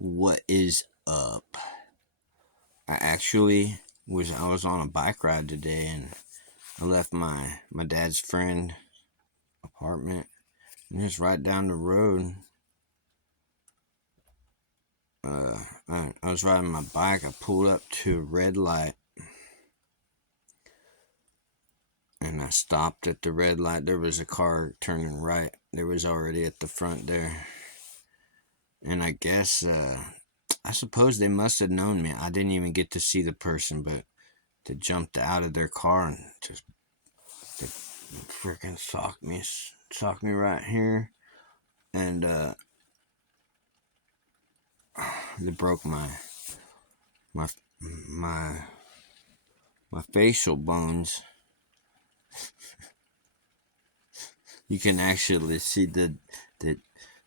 What is up? I was on a bike ride today, and I left my dad's friend apartment, and just right down the road. I was riding my bike. I pulled up to a red light, and I stopped at the red light. There was a car turning right. There was already at the front there, and I suppose they must have known me. I didn't even get to see the person, but they jumped out of their car and just they freaking socked me right here, and they broke my my my facial bones. You can actually see the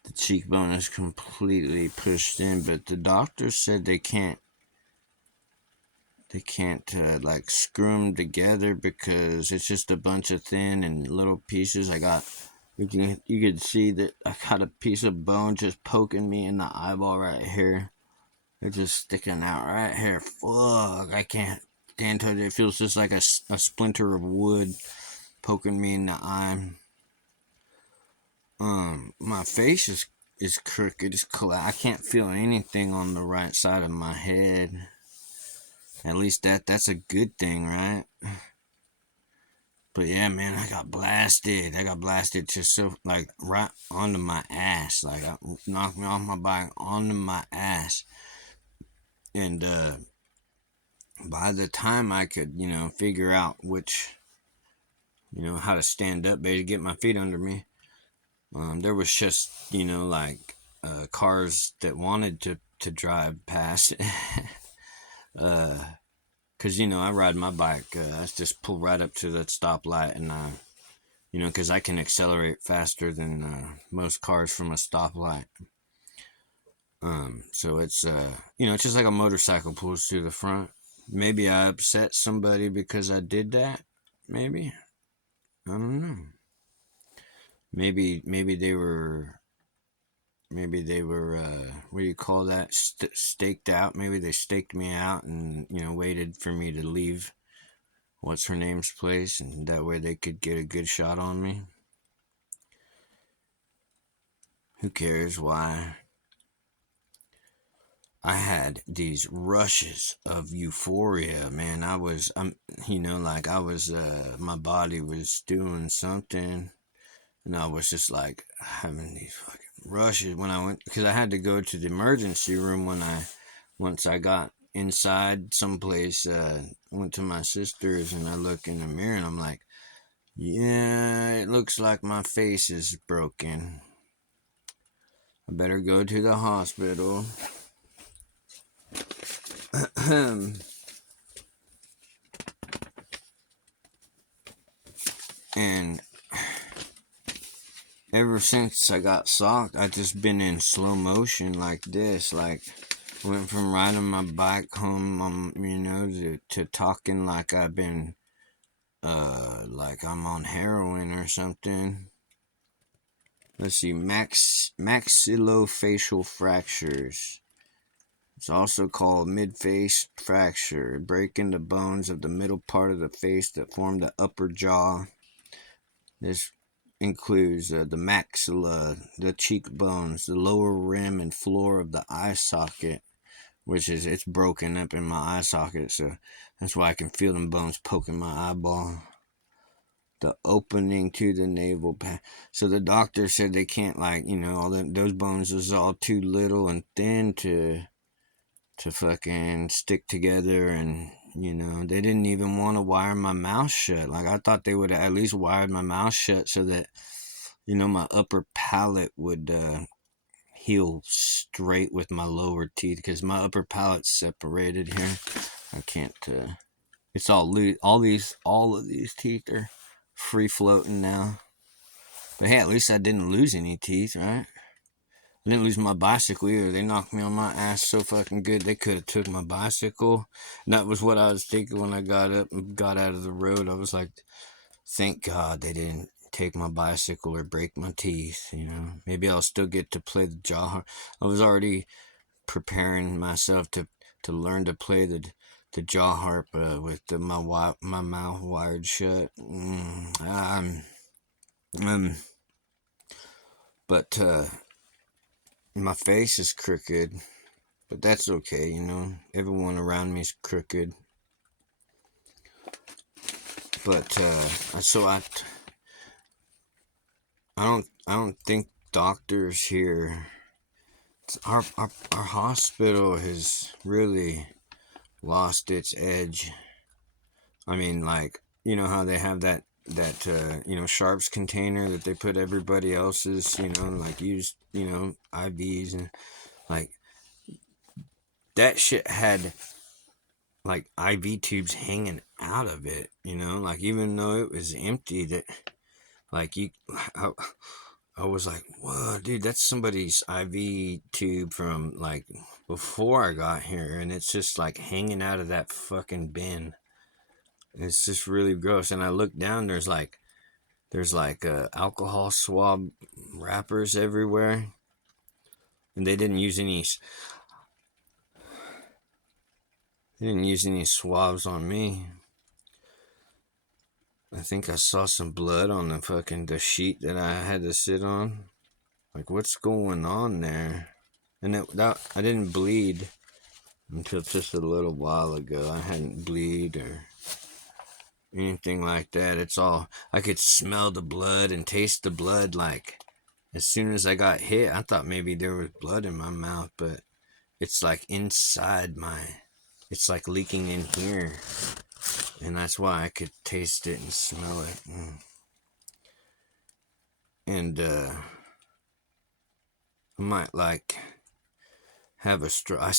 the cheekbone is completely pushed in, but the doctor said they can't like screw them together because it's just a bunch of thin and little pieces. You could see that I got a piece of bone just poking me in the eyeball right here. It's just sticking out right here. Fuck, I can't stand it. It feels just like a splinter of wood poking me in the eye. My face is crooked. I can't feel anything on the right side of my head. At least that's a good thing, right? But yeah, man, I got blasted. I got blasted just so like right onto my ass. Like I knocked me off my bike onto my ass, and by the time I could, figure out how to stand up, basically get my feet under me, there was just, like cars that wanted to drive past. uh, Cause I ride my bike. I just pull right up to that stoplight, and cause I can accelerate faster than most cars from a stoplight. So it's just like a motorcycle pulls to the front. Maybe I upset somebody because I did that. Maybe I don't know. Maybe they were what do you call that? Staked out. Maybe they staked me out and waited for me to leave what's her name's place, and that way they could get a good shot on me. Who cares why? I had these rushes of euphoria, man. Like I was, my body was doing something, and I was just like having these fucking rushes when I went, because I had to go to the emergency room once I got inside someplace. I went to my sister's, and I look in the mirror, and I'm like, yeah, it looks like my face is broken. I better go to the hospital. And ever since I got socked, I just been in slow motion like this. Like, went from riding my bike home, to talking like I've been, like I'm on heroin or something. Let's see, maxillofacial fractures. It's also called mid-face fracture, breaking the bones of the middle part of the face that form the upper jaw. This includes the maxilla, the cheekbones, the lower rim and floor of the eye socket, it's broken up in my eye socket, so that's why I can feel them bones poking my eyeball. The opening to the navel so the doctor said they can't, like, those bones is all too little and thin to fucking stick together, and they didn't even want to wire my mouth shut. Like, I thought they would have at least wired my mouth shut so that my upper palate would heal straight with my lower teeth, because my upper palate's separated here. I can't it's all loose. All of these teeth are free floating now. But hey, at least I didn't lose any teeth, right? I didn't lose my bicycle either. They knocked me on my ass so fucking good. They could have took my bicycle. And that was what I was thinking when I got up and got out of the road. I was like, thank God they didn't take my bicycle or break my teeth. Maybe I'll still get to play the jaw. I was already preparing myself to learn to play the jaw harp with my mouth wired shut. Um, but my face is crooked, but that's okay, you know. Everyone around me is crooked. But so I don't think doctors here. Our hospital has really lost its edge. I mean, like, you know how they have that sharps container that they put everybody else's, like used, IVs, and like that shit had like IV tubes hanging out of it, like even though it was empty, that like I, I was like, whoa, dude, that's somebody's IV tube from like before I got here, and it's just like hanging out of that fucking bin. It's just really gross. And I look down, there's like alcohol swab wrappers everywhere, and they didn't use any swabs on me. I think I saw some blood on the sheet that I had to sit on. Like, what's going on there? And I didn't bleed until just a little while ago. I hadn't bleed or anything like that. It's all, I could smell the blood and taste the blood. Like, as soon as I got hit, I thought maybe there was blood in my mouth, but it's like it's like leaking in here. And that's why I could taste it and smell it. And I might like have a stroke. I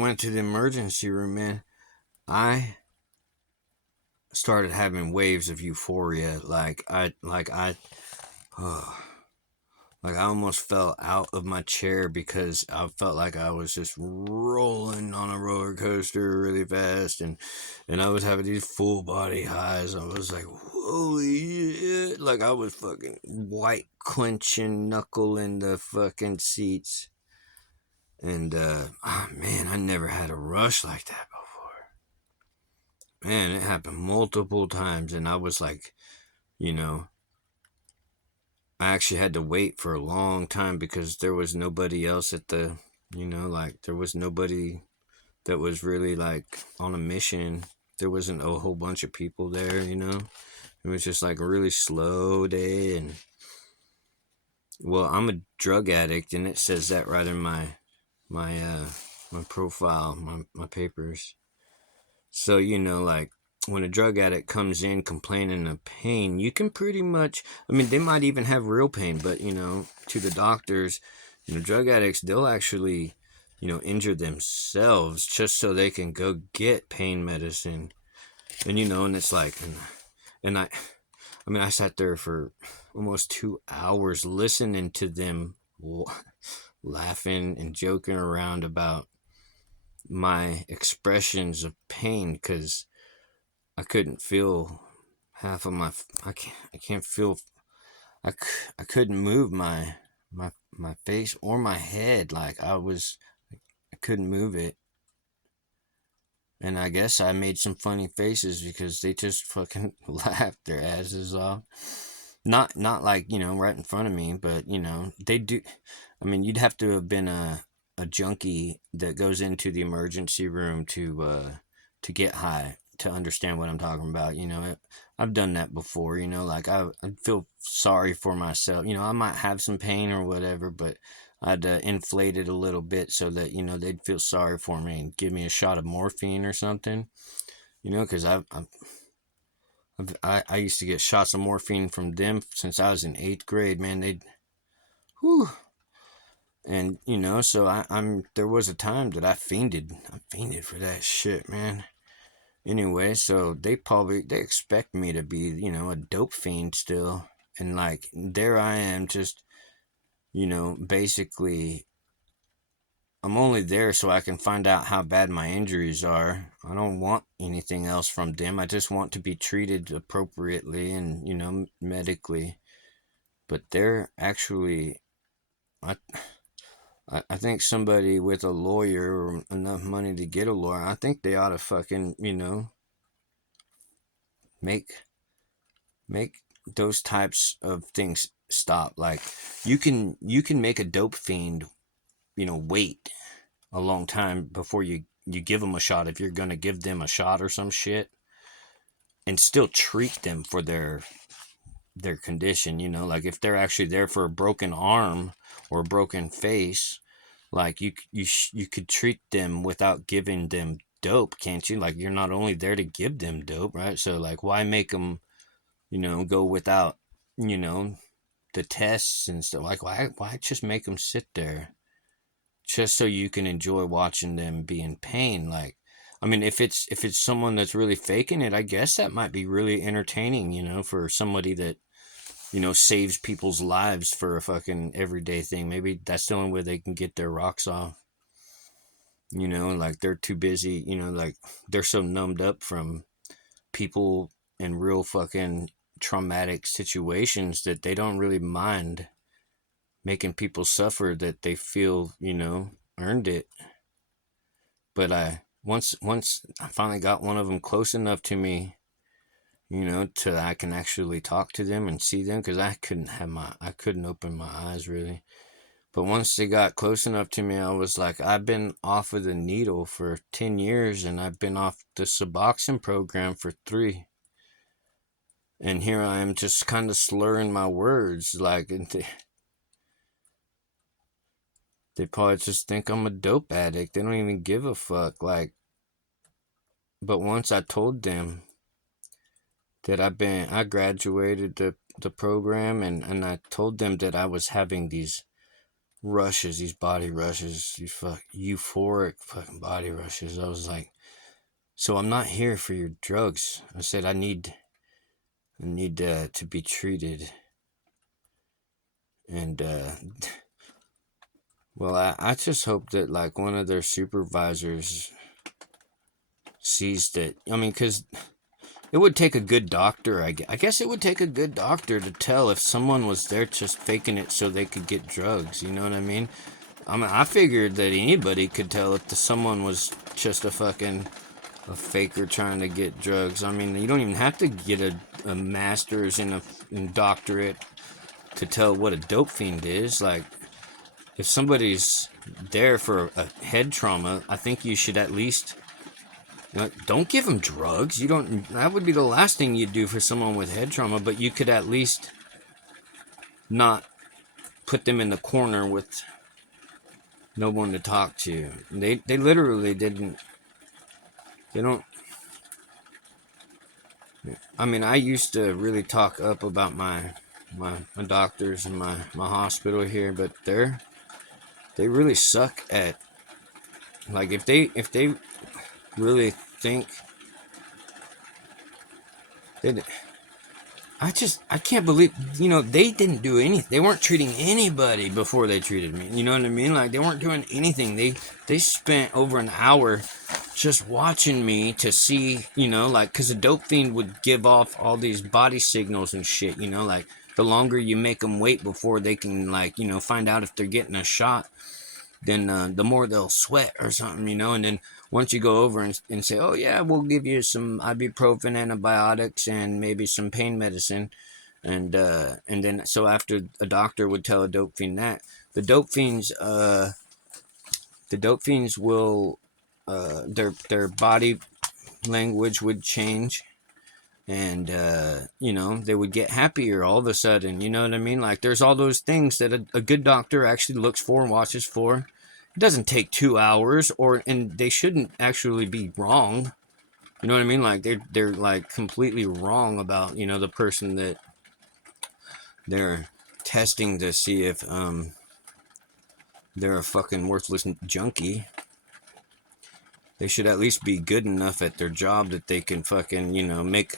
went to the emergency room, man. I started having waves of euphoria. Like I almost fell out of my chair because I felt like I was just rolling on a roller coaster really fast, and I was having these full body highs. I was like, holy shit. Like I was fucking white clenching, knuckling the fucking seats. And man, I never had a rush like that before. Man, it happened multiple times, and I was like, you know, I actually had to wait for a long time because there was nobody else like there was nobody that was really like on a mission. There wasn't a whole bunch of people there. It was just like a really slow day. And well, I'm a drug addict, and it says that right in my profile, my papers. So, like when a drug addict comes in complaining of pain, you can pretty much, I mean, they might even have real pain, but, to the doctors, drug addicts, they'll actually, injure themselves just so they can go get pain medicine. And, and it's like, and I sat there for almost 2 hours listening to them laughing and joking around about my expressions of pain because I couldn't feel half of I can't feel, I couldn't move my face or my head. Like I couldn't move it. And I guess I made some funny faces because they just fucking laughed their asses off. Not like, right in front of me, but they do. I mean, you'd have to have been a junkie that goes into the emergency room to get high to understand what I'm talking about. I've done that before. Like I feel sorry for myself. I might have some pain or whatever, but I'd inflate it a little bit so that they'd feel sorry for me and give me a shot of morphine or something. Because I used to get shots of morphine from them since I was in 8th grade. Man, whew. And so I'm there was a time that I fiended for that shit, man. Anyway, so they expect me to be, a dope fiend still. And like there I am, just, basically I'm only there so I can find out how bad my injuries are. I don't want anything else from them. I just want to be treated appropriately and, medically. But they're actually, I I think somebody with a lawyer or enough money to get a lawyer, I think they ought to fucking, make make those types of things stop. Like you can make a dope fiend, wait a long time before you give them a shot if you're gonna give them a shot or some shit, and still treat them for their condition. Like if they're actually there for a broken arm or a broken face, like you could treat them without giving them dope, can't you? Like you're not only there to give them dope, right? So like why make them, go without, you know the tests and stuff. Like why just make them sit there just so you can enjoy watching them be in pain? Like, I mean, if it's someone that's really faking it, I guess that might be really entertaining, for somebody that, saves people's lives for a fucking everyday thing. Maybe that's the only way they can get their rocks off. Like they're too busy, like they're so numbed up from people in real fucking traumatic situations that they don't really mind making people suffer, that they feel, earned it. But once I finally got one of them close enough to me, to I can actually talk to them and see them, because I couldn't open my eyes really. But once they got close enough to me, I was like, I've been off of the needle for 10 years and I've been off the Suboxone program for 3. And here I am just kind of slurring my words. Like, and they probably just think I'm a dope addict. They don't even give a fuck. Like, but once I told them that I graduated the program, and I told them that I was having these rushes, these body rushes, these euphoric fucking body rushes. I was like, so I'm not here for your drugs. I said I need to be treated. And well, I just hope that like one of their supervisors sees that. I mean, because it would take a good doctor. I guess it would take a good doctor to tell if someone was there just faking it so they could get drugs. You know what I mean? I figured that anybody could tell if someone was just a faker trying to get drugs. I mean, you don't even have to get a master's in doctorate to tell what a dope fiend is. Like, if somebody's there for a head trauma, I think you should at least, don't give them drugs. You don't. That would be the last thing you'd do for someone with head trauma. But you could at least not put them in the corner with no one to talk to. They literally didn't. They don't. I mean, I used to really talk up about my doctors and my hospital here, but they really suck at, like, if they really think that, I can't believe, they didn't do anything. They weren't treating anybody before they treated me. You know what I mean? Like, they weren't doing anything. They spent over an hour just watching me to see, like, because a dope fiend would give off all these body signals and shit, like, the longer you make them wait before they can, like, find out if they're getting a shot, then the more they'll sweat or something, and then once you go over and say, oh yeah, we'll give you some ibuprofen, antibiotics, and maybe some pain medicine, and then so after a doctor would tell a dope fiend that, the dope fiends will their body language would change, and they would get happier all of a sudden. You know what I mean? Like, there's all those things that a good doctor actually looks for and watches for. It doesn't take 2 hours, and they shouldn't actually be wrong. You know what I mean? Like, they're like completely wrong about, the person that they're testing to see if they're a fucking worthless junkie. They should at least be good enough at their job that they can fucking, make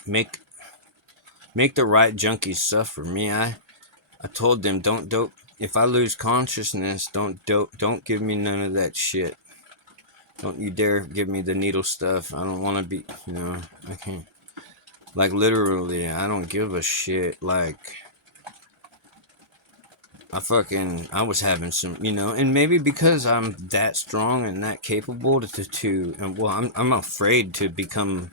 the right junkies suffer. I told them, don't dope. If I lose consciousness, don't give me none of that shit. Don't you dare give me the needle stuff. I don't want to be, I can't. Like, literally, I don't give a shit. Like, I was having some, and maybe because I'm that strong and that capable and well, I'm afraid to become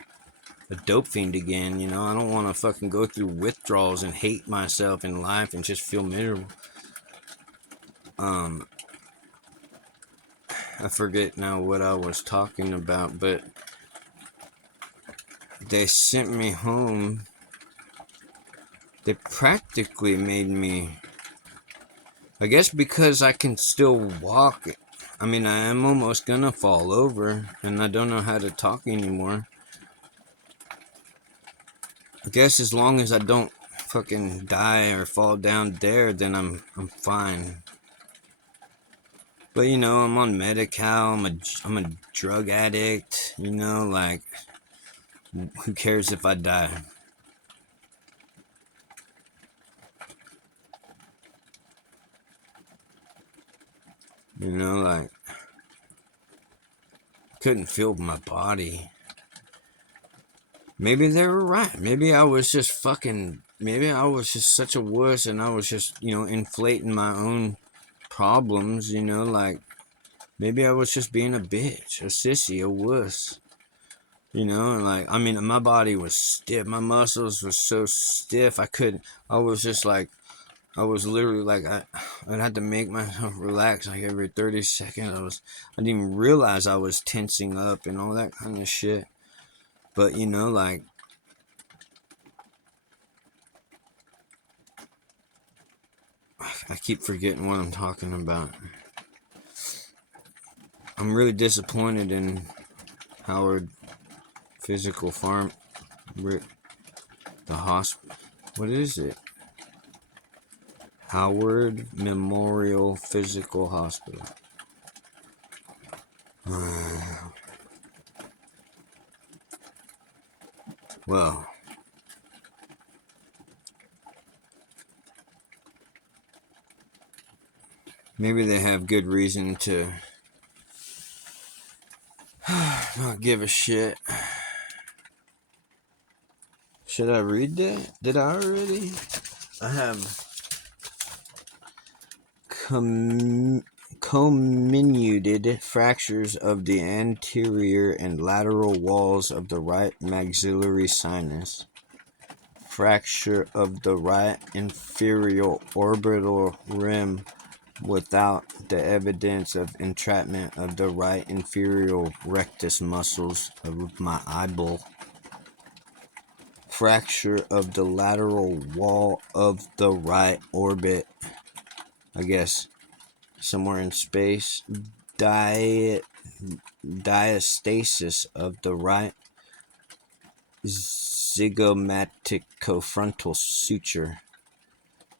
a dope fiend again. I don't want to fucking go through withdrawals and hate myself in life and just feel miserable. Um, I forget now what I was talking about, but they sent me home. They practically made me, I guess because I can still walk. I mean, I am almost gonna fall over, and I don't know how to talk anymore. I guess as long as I don't fucking die or fall down there, then I'm fine. But I'm on Medi-Cal. I'm a drug addict. Like, who cares if I die? Like, couldn't feel my body. Maybe they were right. Maybe I was just fucking. Maybe I was just such a wuss, and I was just inflating my own problems. Like, maybe I was just being a bitch, a sissy, a wuss. And like, I mean, my body was stiff. My muscles were so stiff. I was just like, I was literally like, I'd have to make myself relax like every 30 seconds. I didn't even realize I was tensing up and all that kind of shit. But, like, I keep forgetting what I'm talking about. I'm really disappointed in Howard Physical Farm, the hospital. What is it? Howard Memorial Physical Hospital. Well, maybe they have good reason to not give a shit. Should I read that? Did I already? I have comminuted fractures of the anterior and lateral walls of the right maxillary sinus. Fracture of the right inferior orbital rim without the evidence of entrapment of the right inferior rectus muscles of my eyeball. Fracture of the lateral wall of the right orbit, I guess somewhere in space. Diastasis of the right zygomaticofrontal suture.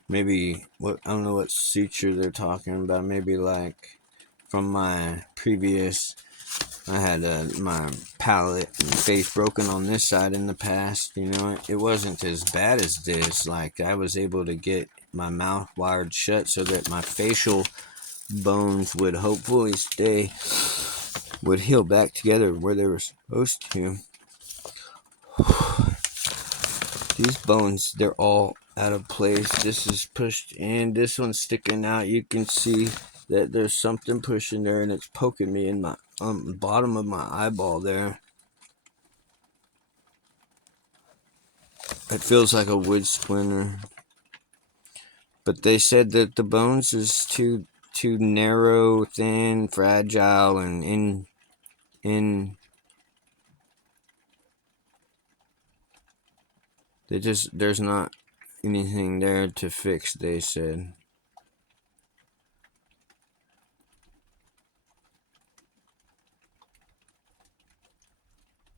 Maybe, I don't know what suture they're talking about. Maybe like from my previous, I had my palate and face broken on this side in the past. It wasn't as bad as this. Like, I was able to get my mouth wired shut so that my facial bones would hopefully would heal back together where they were supposed to. These bones, they're all out of place. This is pushed in. This one's sticking out. You can see that there's something pushing there, and it's poking me in my bottom of my eyeball there. It feels like a wood splinter. But they said that the bones is too narrow, thin, fragile, and in there's not anything there to fix, they said.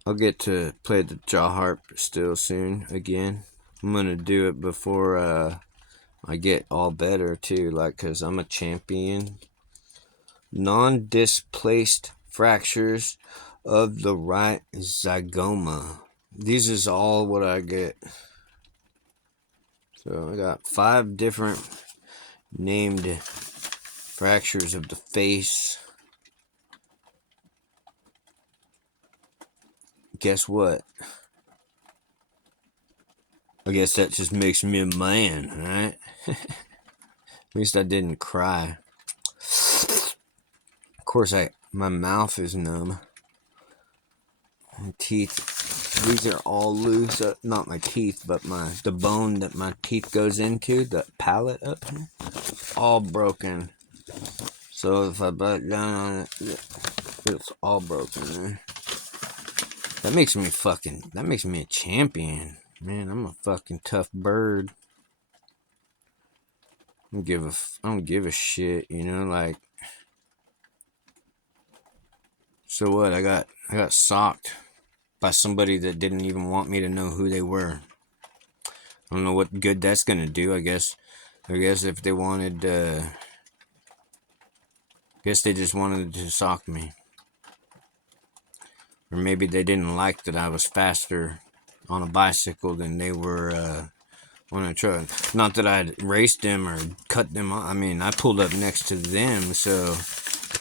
I'll get to play the jaw harp still soon again. I'm gonna do it before I get all better too, like, cause I'm a champion. Non-displaced fractures of the right zygoma. These is all what I get. So I got 5 different named fractures of the face. Guess what? I guess that just makes me a man, right? At least I didn't cry. Of course, my mouth is numb. My teeth, these are all loose. Not my teeth, but the bone that my teeth goes into, the palate up here, all broken. So if I bite down on it, it's all broken there. That makes me a champion. Man, I'm a fucking tough bird. I don't give a shit, you know, like. So what? I got socked by somebody that didn't even want me to know who they were. I don't know what good that's gonna do. I guess if they wanted, guess they just wanted to sock me, or maybe they didn't like that I was faster on a bicycle than they were on a truck. Not that I'd raced them or cut them off. I mean, I pulled up next to them, so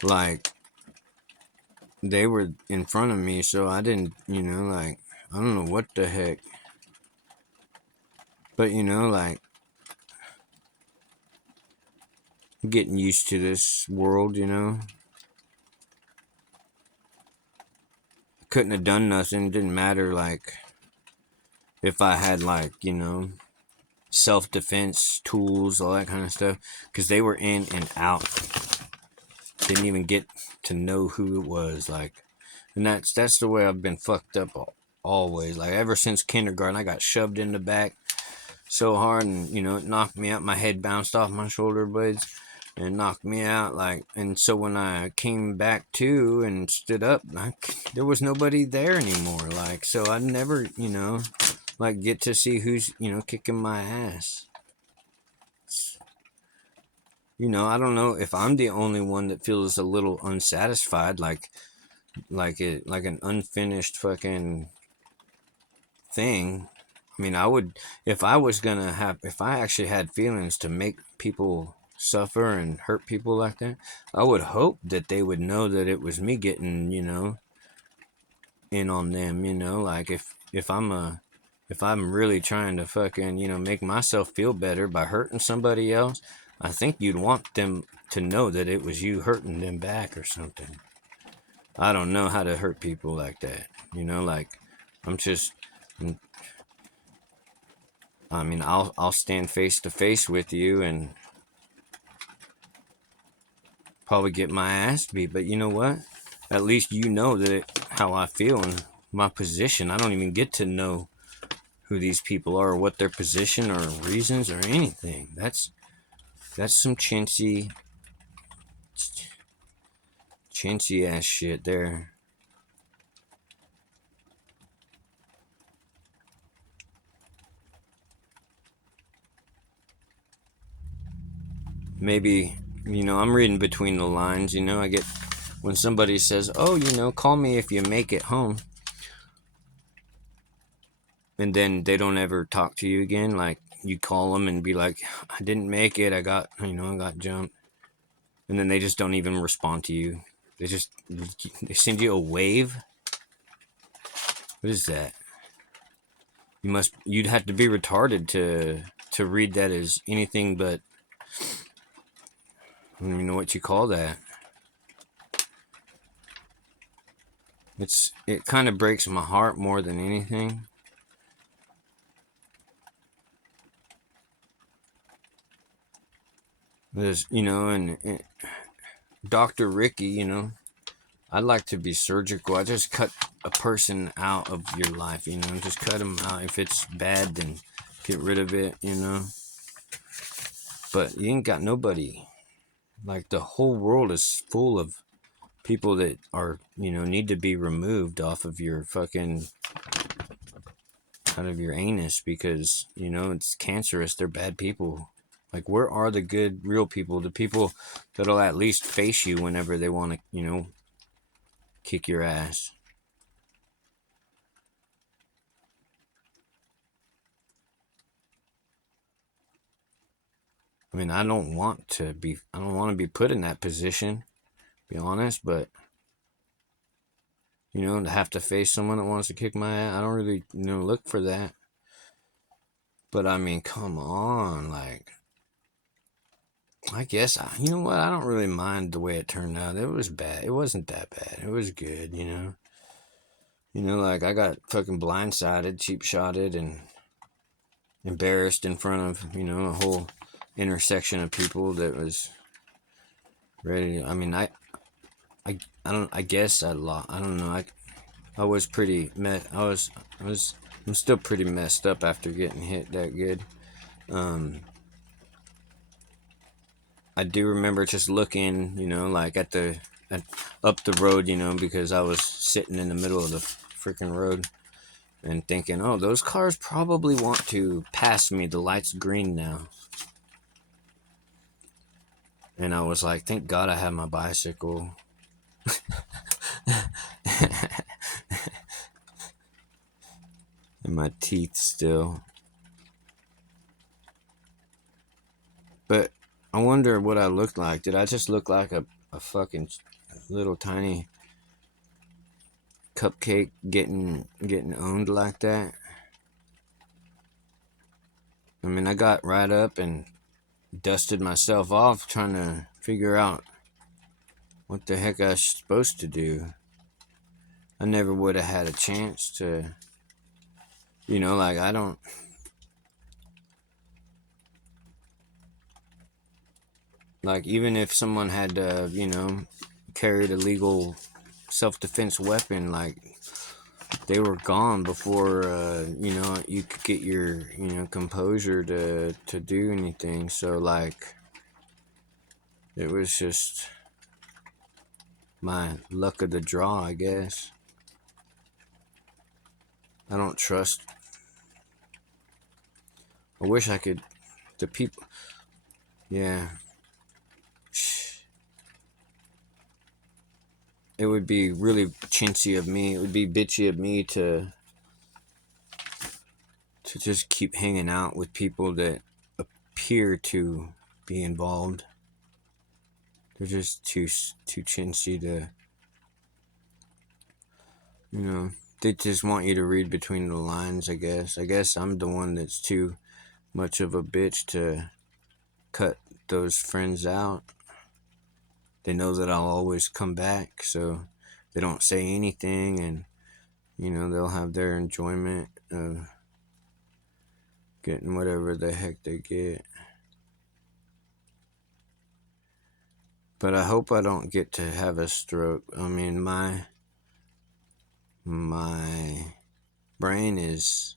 like they were in front of me, so I didn't, you know, like I don't know what the heck, but you know, like getting used to this world, you know. Couldn't have done nothing. It didn't matter, like if I had like, you know, self-defense tools, all that kind of stuff, because they were in and out. Didn't even get to know who it was, like, and that's the way I've been fucked up always. Like ever since kindergarten, I got shoved in the back so hard, and you know, it knocked me out. My head bounced off my shoulder blades and knocked me out. Like, and so when I came back to and stood up, there was nobody there anymore. Like, so I never, you know, like get to see who's, you know, kicking my ass. You know, I don't know if I'm the only one that feels a little unsatisfied, like an unfinished fucking thing. I mean, I would, if I actually had feelings to make people suffer and hurt people like that, I would hope that they would know that it was me getting, you know, in on them, you know, like if I'm really trying to fucking, you know, make myself feel better by hurting somebody else, I think you'd want them to know that it was you hurting them back or something. I don't know how to hurt people like that, you know, like I'm just I mean, I'll stand face to face with you and probably get my ass beat, but you know what? At least you know how I feel and my position. I don't even get to know who these people are or what their position or reasons or anything. That's some chintzy ass shit there. Maybe, you know, I'm reading between the lines, you know, I get when somebody says, "Oh, you know, call me if you make it home." And then they don't ever talk to you again. Like you call them and be like, "I didn't make it. I got, you know, I got jumped," and then they just don't even respond to you. They send you a wave. What is that? You'd have to be retarded to read that as anything but. I don't even know what you call that. It kind of breaks my heart more than anything. There's, you know, and Dr. Ricky, you know, I'd like to be surgical. I just cut a person out of your life, you know, just cut them out. If it's bad, then get rid of it, you know. But you ain't got nobody. Like the whole world is full of people that are, you know, need to be removed off of your fucking, out of your anus because, you know, it's cancerous. They're bad people. Like, where are the good, real people? The people that'll at least face you whenever they want to, you know, kick your ass. I mean, I don't want to be put in that position, be honest, but, you know, to have to face someone that wants to kick my ass, I don't really, you know, look for that. But I mean, come on, like, I guess you know what? I don't really mind the way it turned out. It was bad. It wasn't that bad. It was good. Like I got fucking blindsided, cheap shotted, and embarrassed in front of a whole intersection of people that was ready. I mean, I, I don't. I guess I lost. I don't know. I was pretty I was I'm still pretty messed up after getting hit that good. Um, I do remember just looking, like at up the road, because I was sitting in the middle of the freaking road and thinking, oh, those cars probably want to pass me. The light's green now. And I was like, thank God I have my bicycle. And my teeth still. But I wonder what I looked like. Did I just look like a fucking little tiny cupcake getting owned like that? I mean, I got right up and dusted myself off trying to figure out what the heck I was supposed to do. I never would have had a chance to, like I don't, like even if someone had, carried a legal self-defense weapon, like they were gone before, you could get your, composure to do anything. So like, it was just my luck of the draw, I guess. I don't trust. I wish I could. The people. Yeah. It would be really chintzy of me. It would be bitchy of me to just keep hanging out with people that appear to be involved. They're just too chintzy to, you know. They just want you to read between the lines. I guess. I guess I'm the one that's too much of a bitch to cut those friends out. They know that I'll always come back, so they don't say anything, and they'll have their enjoyment of getting whatever the heck they get. But I hope I don't get to have a stroke. I mean, my brain is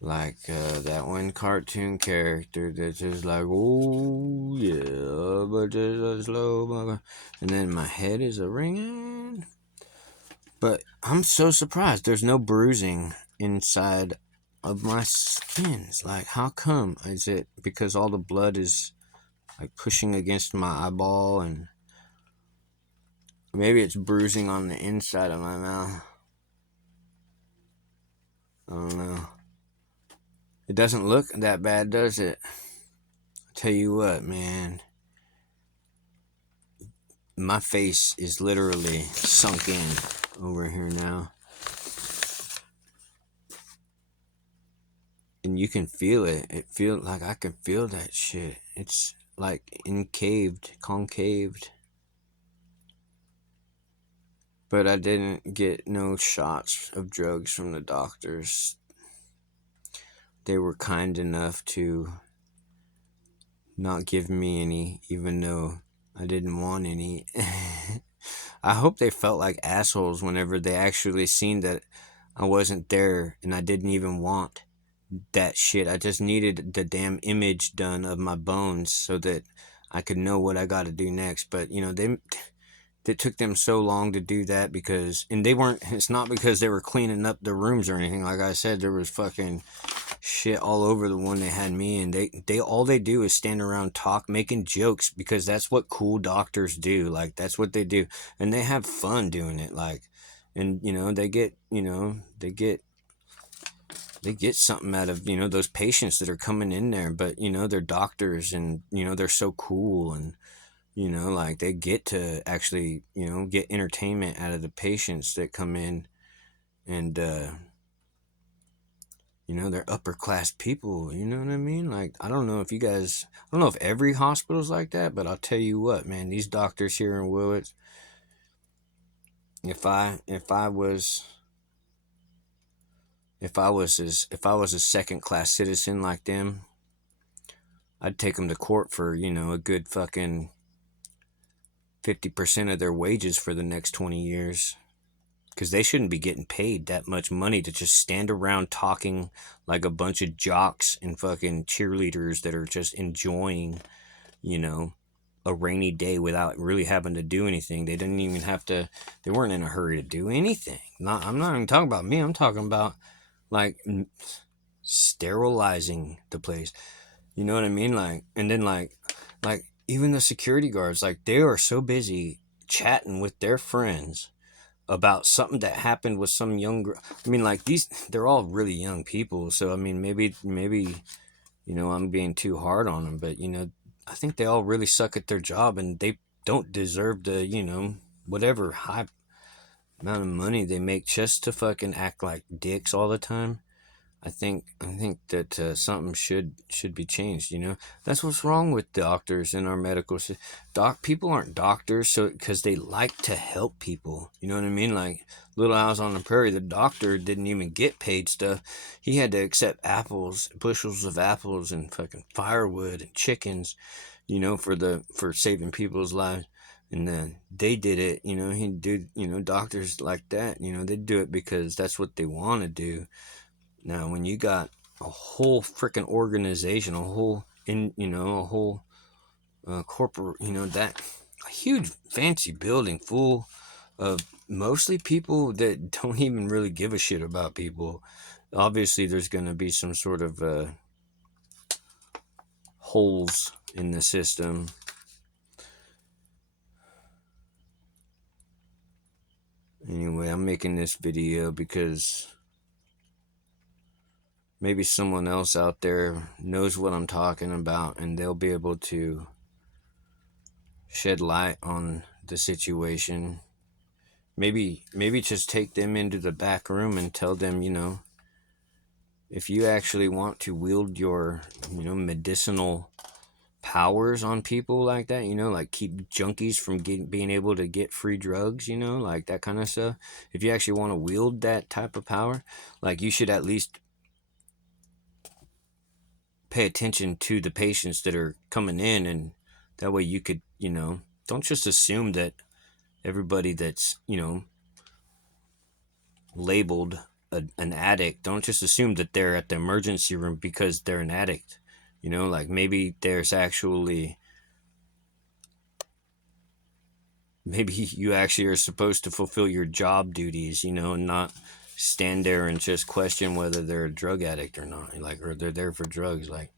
like that one cartoon character that's just like, oh yeah, but just a slow, and then my head is a ringing. But I'm so surprised. There's no bruising inside of my skins. Like, how come? Is it because all the blood is like pushing against my eyeball, and maybe it's bruising on the inside of my mouth? I don't know. It doesn't look that bad, does it? I tell you what, man. My face is literally sunk in over here now. And you can feel it. It feels like I can feel that shit. It's like concaved. But I didn't get no shots of drugs from the doctors. They were kind enough to not give me any, even though I didn't want any. I hope they felt like assholes whenever they actually seen that I wasn't there and I didn't even want that shit. I just needed the damn image done of my bones so that I could know what I got to do next. But they it took them so long to do that and they weren't. It's not because they were cleaning up the rooms or anything. Like I said, there was fucking shit all over the one they had me in. They all they do is stand around making jokes because that's what cool doctors do. Like that's what they do, and they have fun doing it. Like, and they get something out of those patients that are coming in there. But they're doctors, and they're so cool, and like they get to actually get entertainment out of the patients that come in, and You know, they're upper class people. You know what I mean? Like, I don't know if every hospital's like that, but I'll tell you what, man, these doctors here in Willits, if I was a second class citizen like them, I'd take them to court for, a good fucking 50% of their wages for the next 20 years. Because they shouldn't be getting paid that much money to just stand around talking like a bunch of jocks and fucking cheerleaders that are just enjoying, you know, a rainy day without really having to do anything. They didn't even have to, they weren't in a hurry to do anything. I'm not even talking about me. I'm talking about like sterilizing the place. You know what I mean? Like, and then like even the security guards, like they are so busy chatting with their friends about something that happened with some young girl. I mean, like they're all really young people. So I mean, maybe I'm being too hard on them, but I think they all really suck at their job, and they don't deserve the whatever high amount of money they make just to fucking act like dicks all the time. I think that something should be changed. That's what's wrong with doctors in our medical system. People aren't doctors so because they like to help people. You know what I mean? Like Little House on the Prairie, the doctor didn't even get paid stuff. He had to accept apples, bushels of apples, and fucking firewood and chickens. For saving people's lives. And then they did it. He did. Doctors like that. They do it because that's what they want to do. Now, when you got a whole freaking organization, a whole corporate, that a huge fancy building full of mostly people that don't even really give a shit about people, obviously there's going to be some sort of holes in the system. Anyway, I'm making this video because maybe someone else out there knows what I'm talking about and they'll be able to shed light on the situation. Maybe just take them into the back room and tell them, if you actually want to wield your, medicinal powers on people like that, like keep junkies from being able to get free drugs, like that kind of stuff. If you actually want to wield that type of power, like you should at least pay attention to the patients that are coming in, and that way you could, don't just assume that everybody that's, labeled an addict, don't just assume that they're at the emergency room because they're an addict. Like maybe you actually are supposed to fulfill your job duties, and not stand there and just question whether they're a drug addict or not, like, or they're there for drugs. Like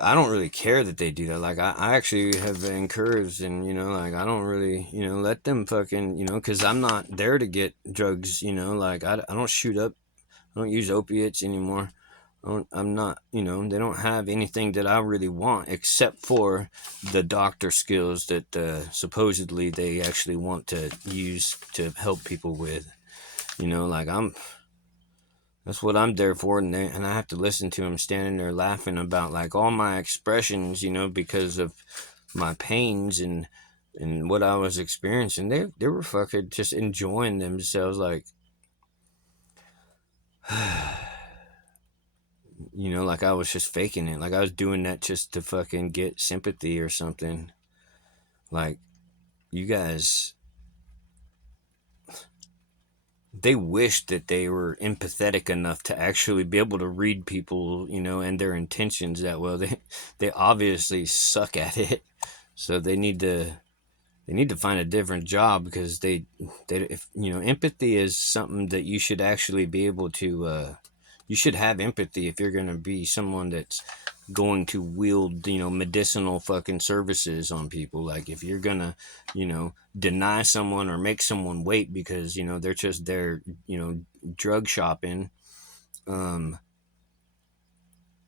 I don't really care that they do that. Like I actually have encouraged, and like I don't really let them fucking because I'm not there to get drugs. Like I don't shoot up, I don't use opiates anymore. I'm not, they don't have anything that I really want except for the doctor skills that supposedly they actually want to use to help people with. Like that's what I'm there for, and I have to listen to him standing there laughing about like all my expressions, because of my pains and what I was experiencing. They were fucking just enjoying themselves, like like I was just faking it, like I was doing that just to fucking get sympathy or something. Like you guys, they wish that they were empathetic enough to actually be able to read people, and their intentions that well. They obviously suck at it, so they need to find a different job because they if empathy is something that you should actually be able to you should have empathy if you're going to be someone that's going to wield medicinal fucking services on people. Like if you're gonna deny someone or make someone wait because they're just there drug shopping, um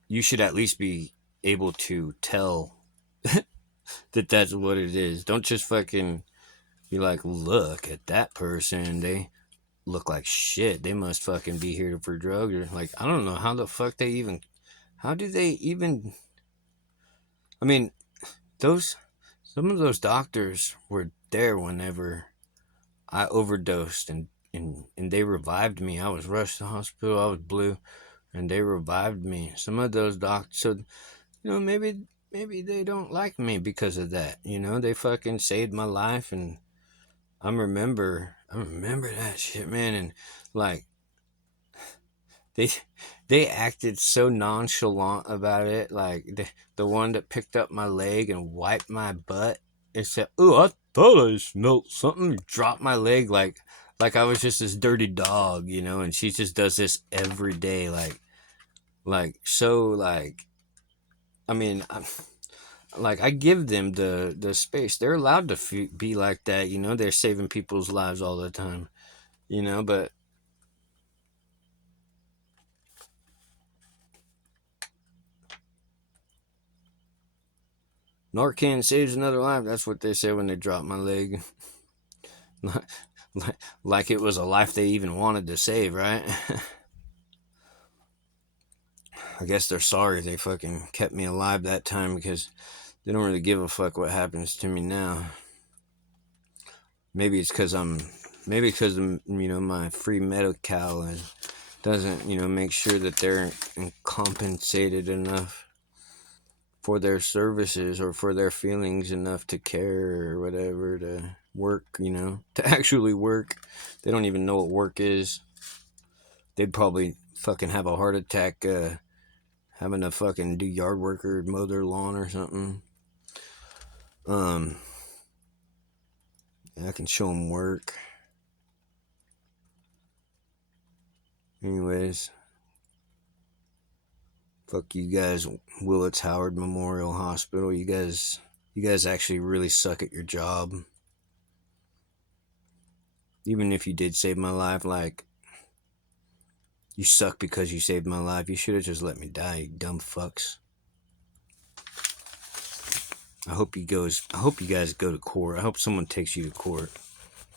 you should at least be able to tell that that's what it is. Don't just fucking be like, look at that person, look like shit. They must fucking be here for drugs, or like, I don't know how the fuck they even, how do they even, I mean, those, some of those doctors were there whenever I overdosed, and they revived me. I was rushed to the hospital. I was blue, and they revived me. Some of those doctors, so maybe they don't like me because of that. They fucking saved my life, and I remember that shit, man. And like they they acted so nonchalant about it. Like the one that picked up my leg and wiped my butt and said, "Oh, I thought I smelled something." Dropped my leg like I was just this dirty dog, And she just does this every day, like so, like, I mean, like, I give them the space. They're allowed to be like that, They're saving people's lives all the time, But Narcan saves another life. That's what they say when they drop my leg. Like it was a life they even wanted to save, right? I guess they're sorry they fucking kept me alive that time, because they don't really give a fuck what happens to me now. Maybe it's because my free Medi-Cal doesn't, make sure that they're compensated enough for their services, or for their feelings enough to care, or whatever, to work, to actually work. They don't even know what work is. They'd probably fucking have a heart attack having to fucking do yard work or mow their lawn or something. Um, I can show them work. Anyways, fuck you guys, Willits Howard Memorial Hospital. You guys actually really suck at your job. Even if you did save my life, like, you suck because you saved my life. You should have just let me die, you dumb fucks. I hope you guys go to court. I hope someone takes you to court.